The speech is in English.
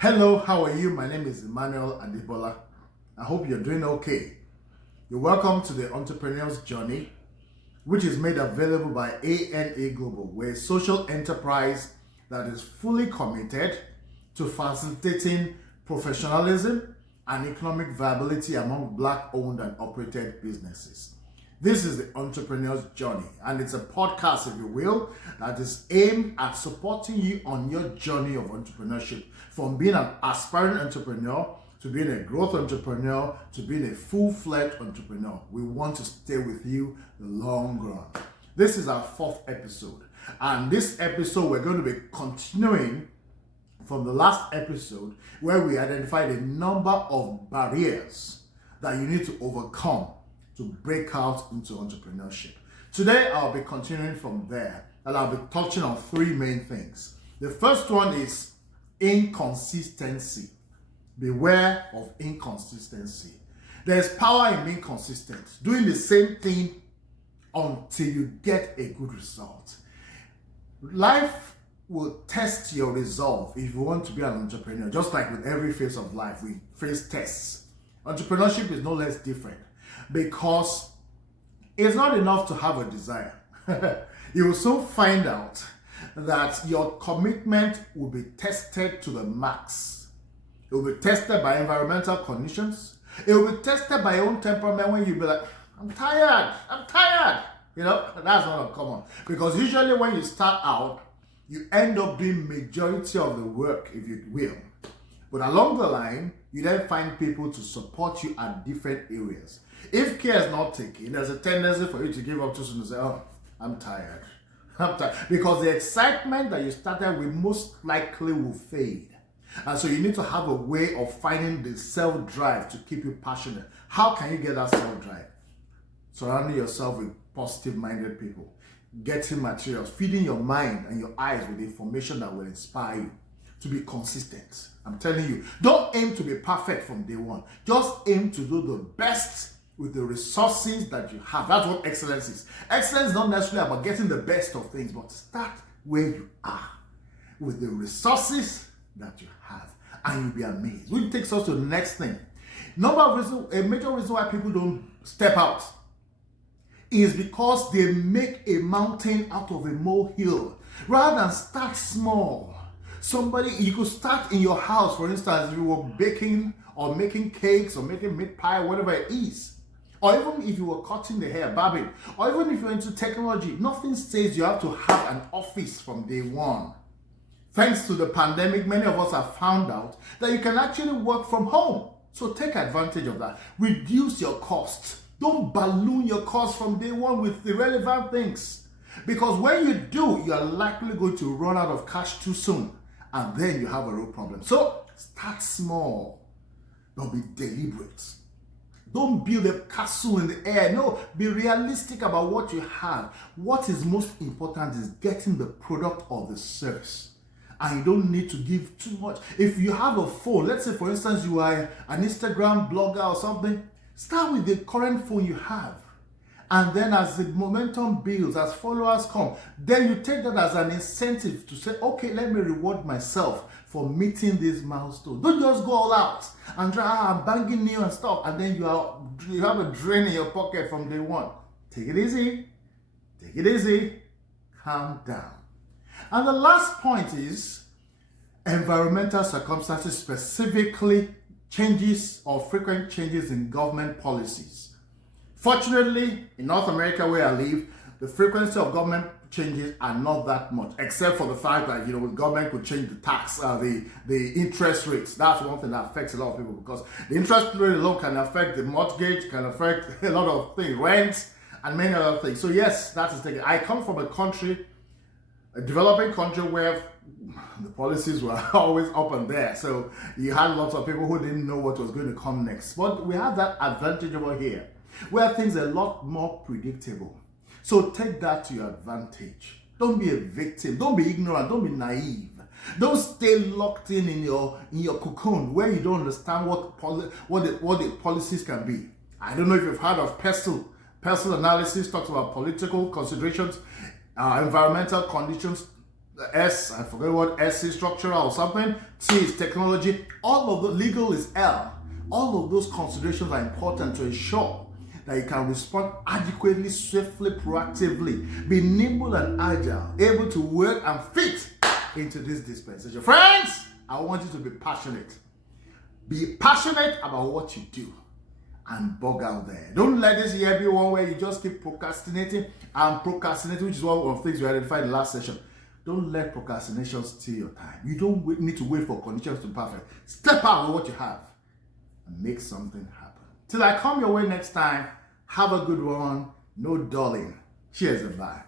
Hello, how are you? My name is Emmanuel Adibola. I hope you're doing okay. You're welcome to the Entrepreneur's Journey, which is made available by ANA Global. We're a social enterprise that is fully committed to facilitating professionalism and economic viability among Black-owned and operated businesses. This is the Entrepreneur's Journey, and it's a podcast, if you will, that is aimed at supporting you on your journey of entrepreneurship, from being an aspiring entrepreneur to being a growth entrepreneur to being a full-fledged entrepreneur. We want to stay with you the long run. This is our 4th episode, and this episode we're going to be continuing from the last episode where we identified a number of barriers that you need to overcome to break out into entrepreneurship. Today, I'll be continuing from there, and I'll be touching on 3 main things. The first one is inconsistency. Beware of inconsistency. There's power in being consistent, doing the same thing until you get a good result. Life will test your resolve if you want to be an entrepreneur. Just like with every phase of life, we face tests. Entrepreneurship is no less different, because it's not enough to have a desire. You will soon find out that your commitment will be tested to the max. It will be tested by environmental conditions. It will be tested by your own temperament when you be like, I'm tired. You know, that's not uncommon. Because usually when you start out, you end up doing majority of the work, if you will. But along the line, you then find people to support you at different areas. If care is not taken, there's a tendency for you to give up too soon and say, oh, I'm tired. Because the excitement that you started with most likely will fade. And so you need to have a way of finding the self-drive to keep you passionate. How can you get that self-drive? Surrounding yourself with positive-minded people. Getting materials, feeding your mind and your eyes with information that will inspire you to be consistent. I'm telling you, don't aim to be perfect from day one. Just aim to do the best with the resources that you have. That's what excellence is. Excellence is not necessarily about getting the best of things, but start where you are with the resources that you have, and you'll be amazed. Which takes us to the next thing. A major reason why people don't step out is because they make a mountain out of a molehill rather than start small. You could start in your house, for instance, if you were baking or making cakes or making meat pie, whatever it is. Or even if you were cutting the hair, barbing, or even if you're into technology, nothing says you have to have an office from day one. Thanks to the pandemic, many of us have found out that you can actually work from home. So take advantage of that. Reduce your costs. Don't balloon your costs from day one with irrelevant things. Because when you do, you are likely going to run out of cash too soon. And then you have a real problem. So start small. Don't be deliberate. Don't build a castle in the air. No, be realistic about what you have. What is most important is getting the product or the service. And you don't need to give too much. If you have a phone, let's say for instance you are an Instagram blogger or something, start with the current phone you have. And then as the momentum builds, as followers come, then you take that as an incentive to say, okay, let me reward myself for meeting this milestone. Don't just go all out and try, I'm banging new and stuff, and then you have a drain in your pocket from day one. Take it easy, calm down. And the last point is environmental circumstances, specifically changes or frequent changes in government policies. Fortunately, in North America where I live, the frequency of government changes are not that much, except for the fact that, the government could change the tax, the interest rates. That's one thing that affects a lot of people, because the interest rate alone can affect the mortgage, can affect a lot of things, rent, and many other things. So yes, that is taken. I come from a developing country where the policies were always up and there. So you had lots of people who didn't know what was going to come next. But we have that advantage over here, where things are a lot more predictable. So take that to your advantage. Don't be a victim. Don't be ignorant. Don't be naive. Don't stay locked in your cocoon where you don't understand what the policies can be. I don't know if you've heard of PESTLE. PESTLE analysis talks about political considerations, environmental conditions, S, I forget what S is, structural or something. T is technology. All of the legal is L. All of those considerations are important to ensure that you can respond adequately, swiftly, proactively, be nimble and agile, able to work and fit into this dispensation. Friends, I want you to be passionate. Be passionate about what you do and bug out there. Don't let this year be one where you just keep procrastinating, which is one of the things we identified in the last session. Don't let procrastination steal your time. You don't need to wait for conditions to be perfect. Step out with what you have and make something happen. Till I come your way next time, have a good one. No dulling. Cheers and bye.